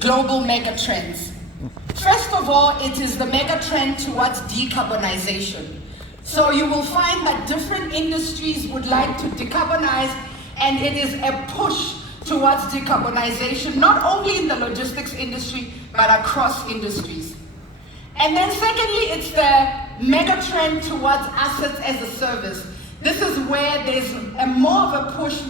global mega trends. First of all, it is the mega trend towards decarbonization. So you will find that different industries would like to decarbonize, and it is a push towards decarbonization, not only in the logistics industry, but across industries. And then secondly, it's the mega trend towards assets as a service. This is where there's more of a push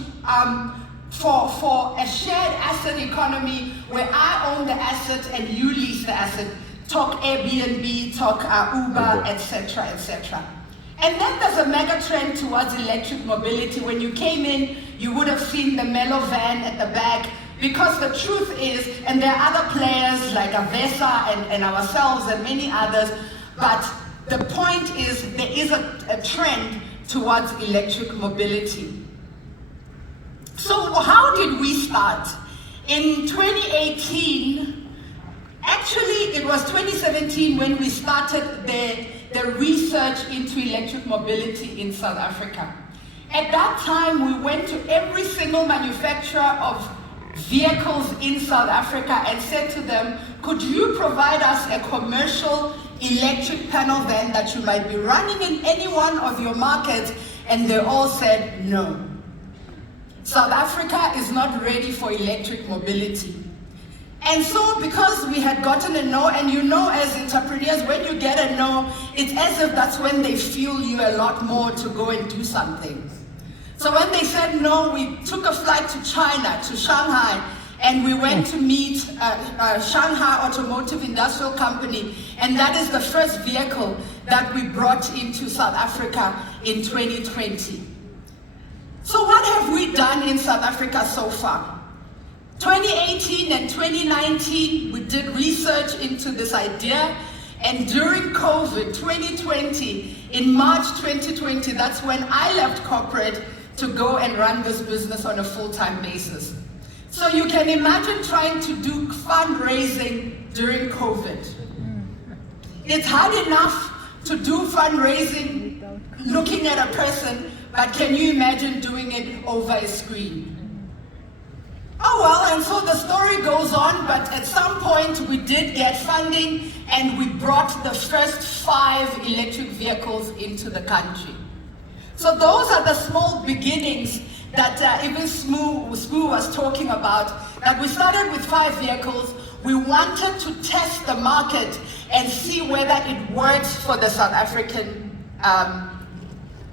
for a shared asset economy where I own the asset and you lease the asset. Talk Airbnb, talk Uber, etc., etc. And then there's a mega trend towards electric mobility. When you came in, you would have seen the Mellow van at the back, because the truth is, and there are other players like Avesa and ourselves and many others, but the point is there is a trend towards electric mobility. So how did we start? In 2018, actually it was 2017 when we started the research into electric mobility in South Africa. At that time, we went to every single manufacturer of vehicles in South Africa and said to them, could you provide us a commercial electric panel van that you might be running in any one of your markets? And they all said no. South Africa is not ready for electric mobility. And so because we had gotten a no, and you know as entrepreneurs, when you get a no, it's as if that's when they fuel you a lot more to go and do something. So when they said no, we took a flight to China, to Shanghai, and we went to meet Shanghai Automotive Industrial Company, and that is the first vehicle that we brought into South Africa in 2020. So what have we done in South Africa so far? 2018 and 2019, we did research into this idea, and during COVID 2020, in March 2020, that's when I left corporate to go and run this business on a full-time basis. So you can imagine trying to do fundraising during COVID. It's hard enough to do fundraising looking at a person, but can you imagine doing it over a screen? Oh well, and so the story goes on, but at some point we did get funding and we brought the first 5 electric vehicles into the country. So those are the small beginnings that even Smoo was talking about, that we started with 5 vehicles. We wanted to test the market and see whether it works for the South African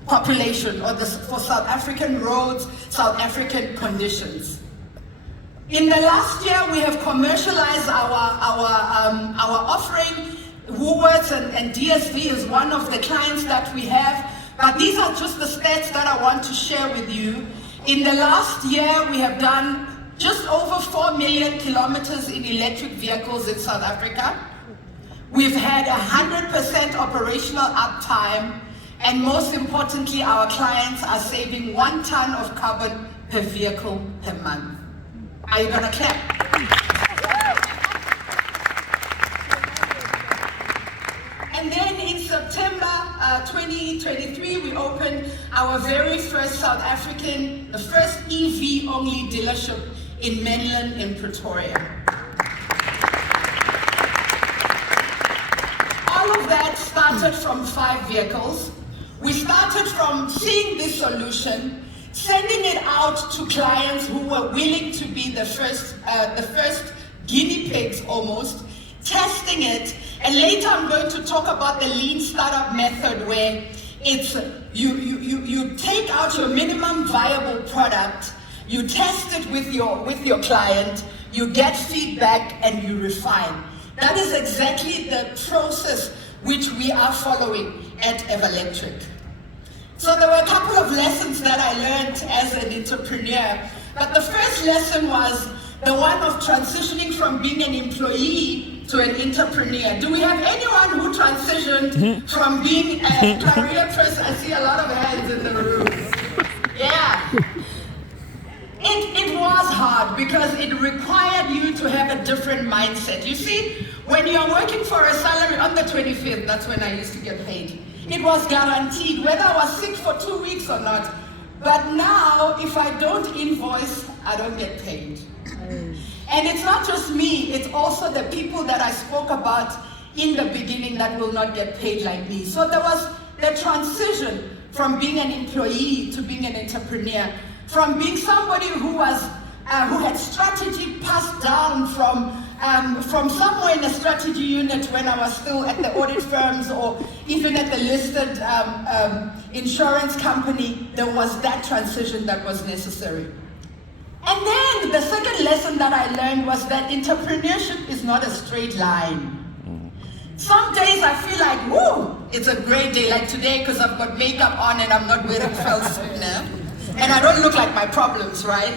population, or for South African roads, South African conditions. In the last year, we have commercialized our offering. Woolworths and DSV is one of the clients that we have, but these are just the stats that I want to share with you. In the last year, we have done just over 4 million kilometers in electric vehicles in South Africa. We've had 100% operational uptime, and most importantly, our clients are saving 1 ton of carbon per vehicle per month. Are you gonna clap? And then in September 2023, we opened our very first South African, the first EV-only dealership in Menlyn in Pretoria. All of that started from 5 vehicles. We started from seeing this solution, sending it out to clients who were willing to be the first guinea pigs almost, testing it, and later I'm going to talk about the lean startup method, where it's you take out your minimum viable product, you test it with your client, you get feedback, and you refine. That is exactly the process which we are following at Everlectric. So there were a couple of lessons that I learned as an entrepreneur, but the first lesson was the one of transitioning from being an employee to an entrepreneur. Do we have anyone who transitioned from being a career person? I see a lot of hands in the room. Yeah. It was hard because it required you to have a different mindset. You see, when you're working for a salary on the 25th, that's when I used to get paid. It was guaranteed, whether I was sick for 2 weeks or not. But now, if I don't invoice, I don't get paid. And it's not just me, it's also the people that I spoke about in the beginning that will not get paid like me. So there was the transition from being an employee to being an entrepreneur, from being somebody who had strategy passed down from somewhere in a strategy unit when I was still at the audit firms or even at the listed insurance company. There was that transition that was necessary. And then the second lesson that I learned was that entrepreneurship is not a straight line. Some days I feel like, woo, it's a great day, like today, because I've got makeup on and I'm not wearing felspinner. And I don't look like my problems, right?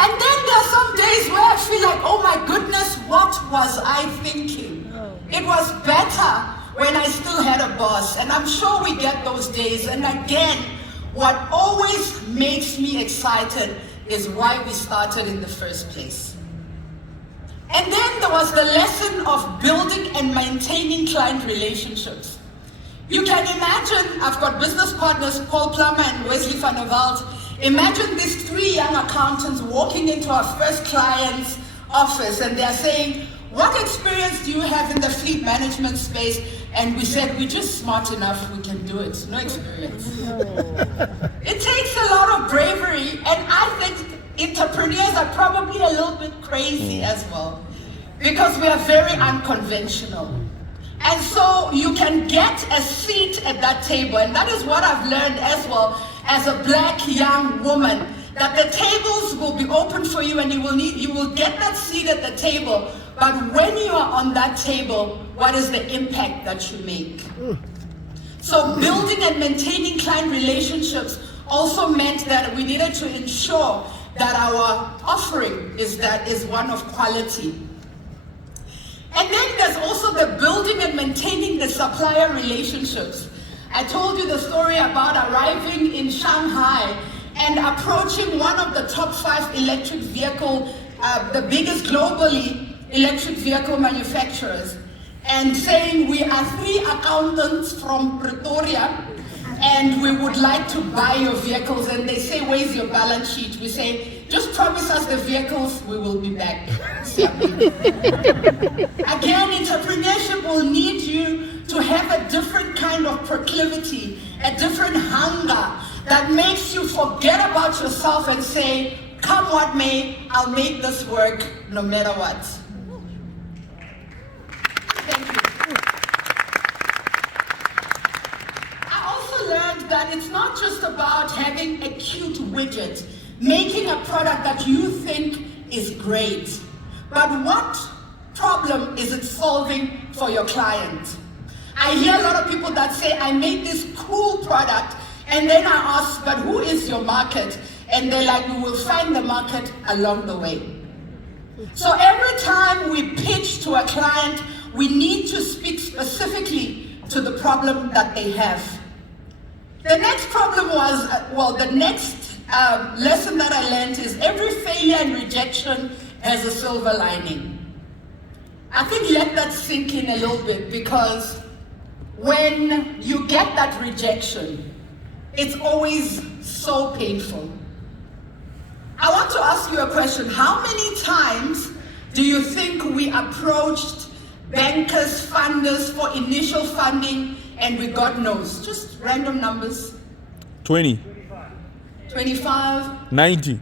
And then there are some days where I feel like, oh my goodness, what was I thinking? It was better when I still had a boss. And I'm sure we get those days. And again, what always makes me excited is why we started in the first place. And then there was the lesson of building and maintaining client relationships. You can imagine, I've got business partners, Paul Plummer and Wesley van der Walt. Imagine these three young accountants walking into our first client's office and they're saying, what experience do you have in the fleet management space? And we said, we're just smart enough, we can do it, no experience. It takes a lot of bravery, and I think entrepreneurs are probably a little bit crazy as well, because we are very unconventional. And so you can get a seat at that table, and that is what I've learned as well as a black young woman, that the tables will be open for you and you will get that seat at the table, but when you are on that table, what is the impact that you make? So building and maintaining client relationships also meant that we needed to ensure that our offering is one of quality. And then there's also the building and maintaining the supplier relationships. I told you the story about arriving in Shanghai and approaching one of the top 5 electric vehicle, the biggest globally electric vehicle manufacturers, and saying, we are 3 accountants from Pretoria and we would like to buy your vehicles. And they say, where's your balance sheet? We say, just promise us the vehicles, we will be back. Again, entrepreneurship will need you to have a different kind of proclivity, a different hunger that makes you forget about yourself and say, come what may, I'll make this work no matter what. Thank you. I also learned that it's not just about having a cute widget, making a product that you think is great, but what problem is it solving for your client? I hear a lot of people that say, I made this cool product, and then I ask, but who is your market? And they're like, we will find the market along the way. So every time we pitch to a client, we need to speak specifically to the problem that they have. The next problem was, the next lesson that I learned is every failure and rejection has a silver lining. I think let that sink in a little bit, because when you get that rejection, it's always so painful. I want to ask you a question. How many times do you think we approached bankers, funders for initial funding and we got no's? Just random numbers. 20. 25? 90.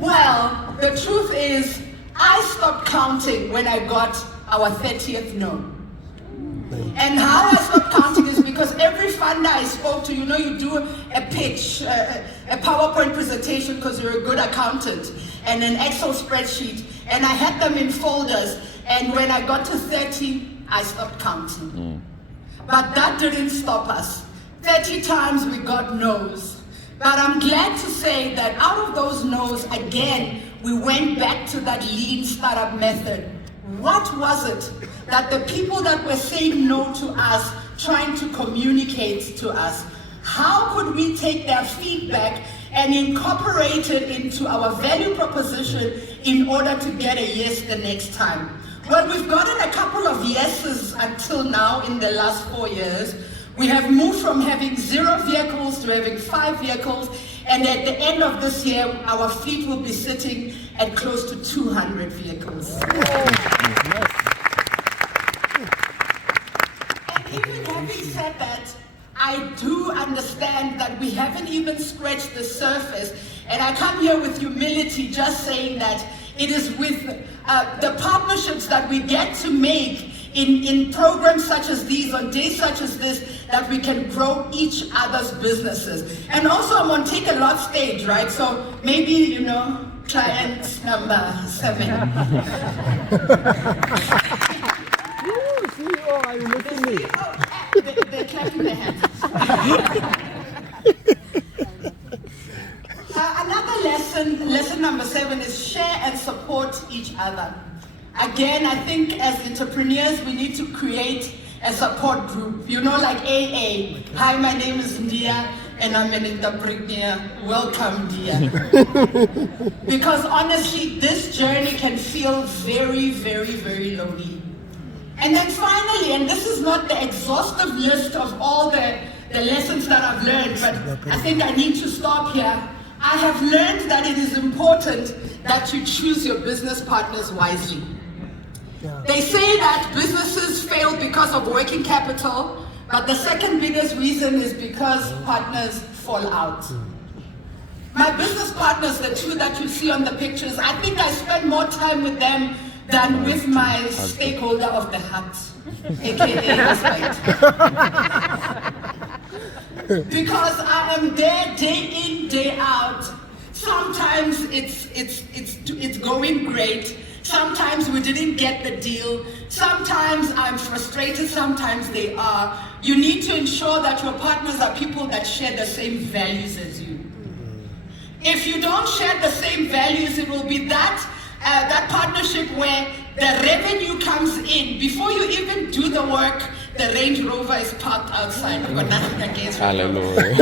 Well, the truth is, I stopped counting when I got our 30th no. And how I stopped counting is because every funder I spoke to, you do a pitch, a PowerPoint presentation because you're a good accountant, and an Excel spreadsheet, and I had them in folders, and when I got to 30, I stopped counting. But that didn't stop us. 30 times we got no's. But I'm glad to say that out of those no's, again, we went back to that lean startup method. What was it that the people that were saying no to us, trying to communicate to us, how could we take their feedback and incorporate it into our value proposition in order to get a yes the next time? Well, we've gotten a couple of yeses until now in the last 4 years. We have moved from having 0 vehicles to having 5 vehicles, And at the end of this year, our fleet will be sitting at close to 200 vehicles. And even having said that, I do understand that we haven't even scratched the surface. And I come here with humility, just saying that it is with the partnerships that we get to make in programs such as these, on days such as this, that we can grow each other's businesses. And also I'm on Takealot stage, right? So maybe, client number 7. CEO, are you looking at me? They're clapping their hands. Another lesson number 7 is share and support each other. Again, I think as entrepreneurs, we need to create a support group, like AA. Hi, my name is Ndia, and I'm an entrepreneur. Welcome, Ndia. Because honestly, this journey can feel very, very, very lonely. And then finally, and this is not the exhaustive list of all the lessons that I've learned, but I think I need to stop here. I have learned that it is important that you choose your business partners wisely. They say that businesses fail because of working capital, but the second biggest reason is because partners fall out. My business partners, the two that you see on the pictures, I think I spend more time with them than with my stakeholder of the hut, aka husband. Because I am there day in, day out. Sometimes it's going great. Sometimes we didn't get the deal. Sometimes I'm frustrated, sometimes they are. You need to ensure that your partners are people that share the same values as you. If you don't share the same values, it will be that partnership where the revenue comes in. Before you even do the work, the Range Rover is parked outside. I've got nothing against Hallelujah.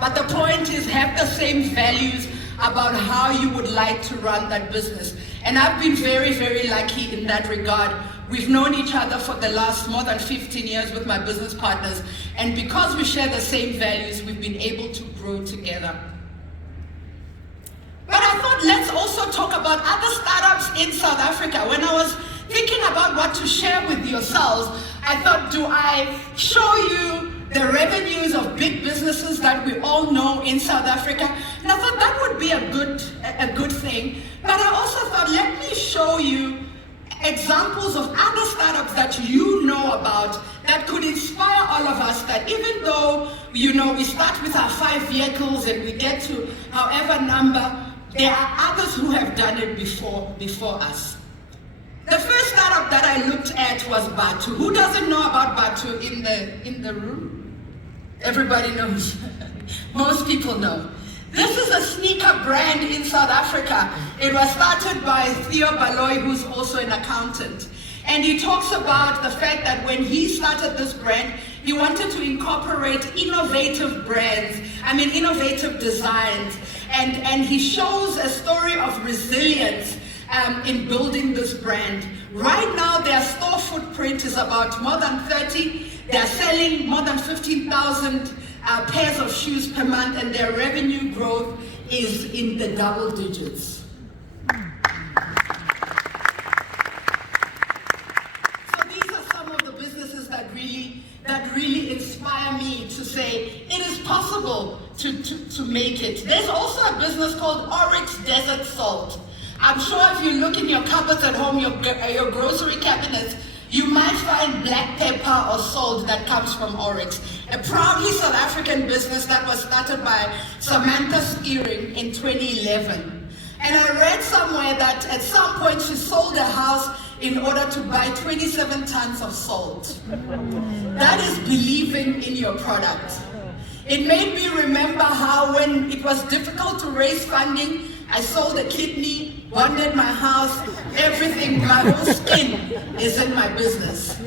But the point is, have the same values about how you would like to run that business. And I've been very, very lucky in that regard. We've known each other for the last more than 15 years with my business partners. And because we share the same values, we've been able to grow together. But I thought, let's also talk about other startups in South Africa. When I was thinking about what to share with yourselves, I thought, do I show you the revenues of big businesses that we all know in South Africa? And I thought that would be a good thing. But I also thought, let me show you examples of other startups that you know about that could inspire all of us, that even though, we start with our 5 vehicles and we get to however number, there are others who have done it before us. The first startup that I looked at was Batu. Who doesn't know about Batu in the room? Everybody knows. Most people know. This is a sneaker brand in South Africa. It was started by Theo Baloy, who's also an accountant. And he talks about the fact that when he started this brand, he wanted to incorporate innovative designs. And he shows a story of resilience in building this brand. Right now, their store footprint is about more than 30. They're selling more than 15,000 pairs of shoes per month, and their revenue growth is in the double digits. So these are some of the businesses that really inspire me to say it is possible to make it. There's also a business called Oryx Desert Salt. I'm sure if you look in your cupboards at home, your grocery cabinets, you might find black pepper or salt that comes from Oryx, a proudly South African business that was started by Samantha Steering in 2011. And I read somewhere that at some point she sold a house in order to buy 27 tons of salt. That is believing in your product. It made me remember how when it was difficult to raise funding, I sold a kidney, bonded my house, everything, my whole skin is in my business.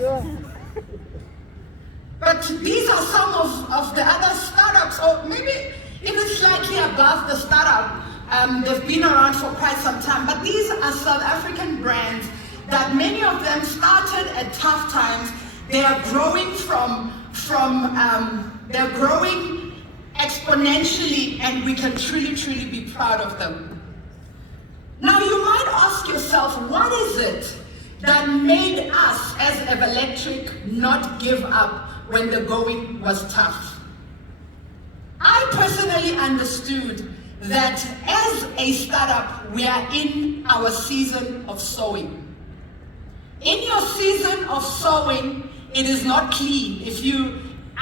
But these are some of the other startups, or maybe even slightly above the startup. They've been around for quite some time, but these are South African brands that many of them started at tough times. They are growing from they're growing exponentially, and we can truly, truly be proud of them. Now you might ask yourself, what is it that made us as Everlectric not give up when the going was tough? I personally understood that as a startup, we are in our season of sowing. In your season of sowing, it is not clean.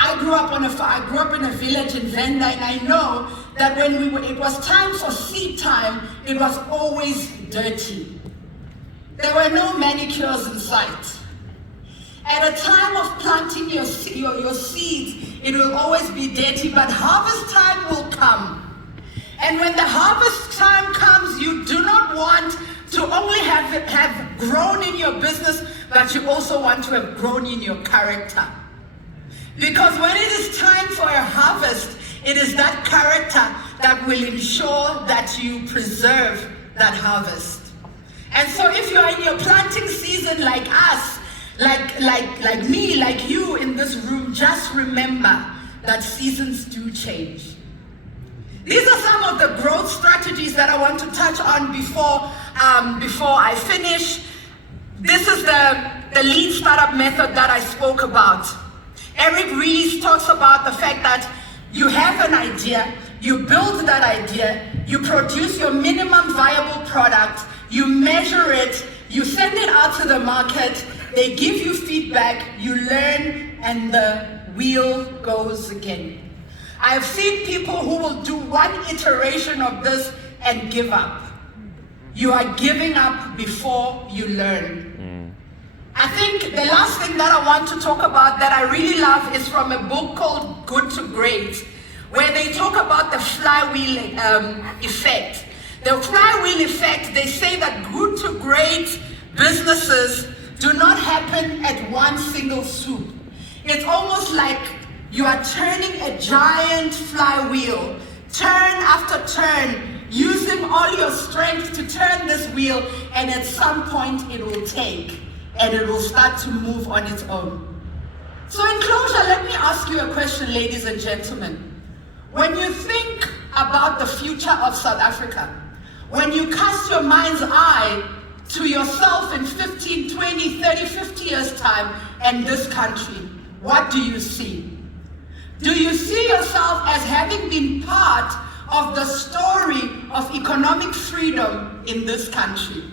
I grew up in a village in Ndia, and I know that when it was time for seed time, it was always dirty. There were no manicures in sight. At a time of planting your seeds, it will always be dirty, but harvest time will come. And when the harvest time comes, you do not want to only have grown in your business, but you also want to have grown in your character. Because when it is time for a harvest, it is that character that will ensure that you preserve that harvest. And so if you are in your planting season like us, like me, like you in this room, just remember that seasons do change. These are some of the growth strategies that I want to touch on before I finish. This is the lean startup method that I spoke about. Eric Ries talks about the fact that you have an idea, you build that idea, you produce your minimum viable product, you measure it, you send it out to the market, they give you feedback, you learn, and the wheel goes again. I have seen people who will do one iteration of this and give up. You are giving up before you learn. I think the last thing that I want to talk about that I really love is from a book called Good to Great, where they talk about the flywheel effect. The flywheel effect, they say that good to great businesses do not happen at one single swoop. It's almost like you are turning a giant flywheel, turn after turn, using all your strength to turn this wheel, and at some point it will take, and it will start to move on its own. So in closure, let me ask you a question, ladies and gentlemen. When you think about the future of South Africa, when you cast your mind's eye to yourself in 15, 20, 30, 50 years' time and this country, what do you see? Do you see yourself as having been part of the story of economic freedom in this country?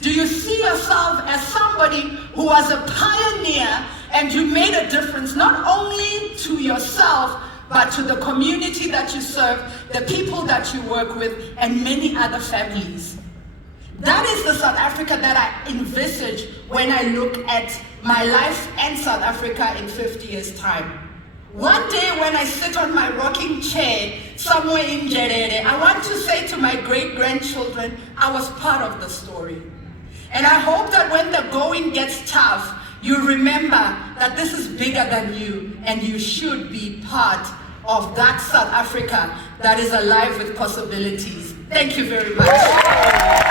Do you see yourself as somebody who was a pioneer and you made a difference not only to yourself, but to the community that you serve, the people that you work with, and many other families? That is the South Africa that I envisage when I look at my life and South Africa in 50 years' time. One day when I sit on my rocking chair somewhere in Ndia, I want to say to my great-grandchildren, I was part of the story. And I hope that when the going gets tough, you remember that this is bigger than you, and you should be part of that South Africa that is alive with possibilities. Thank you very much.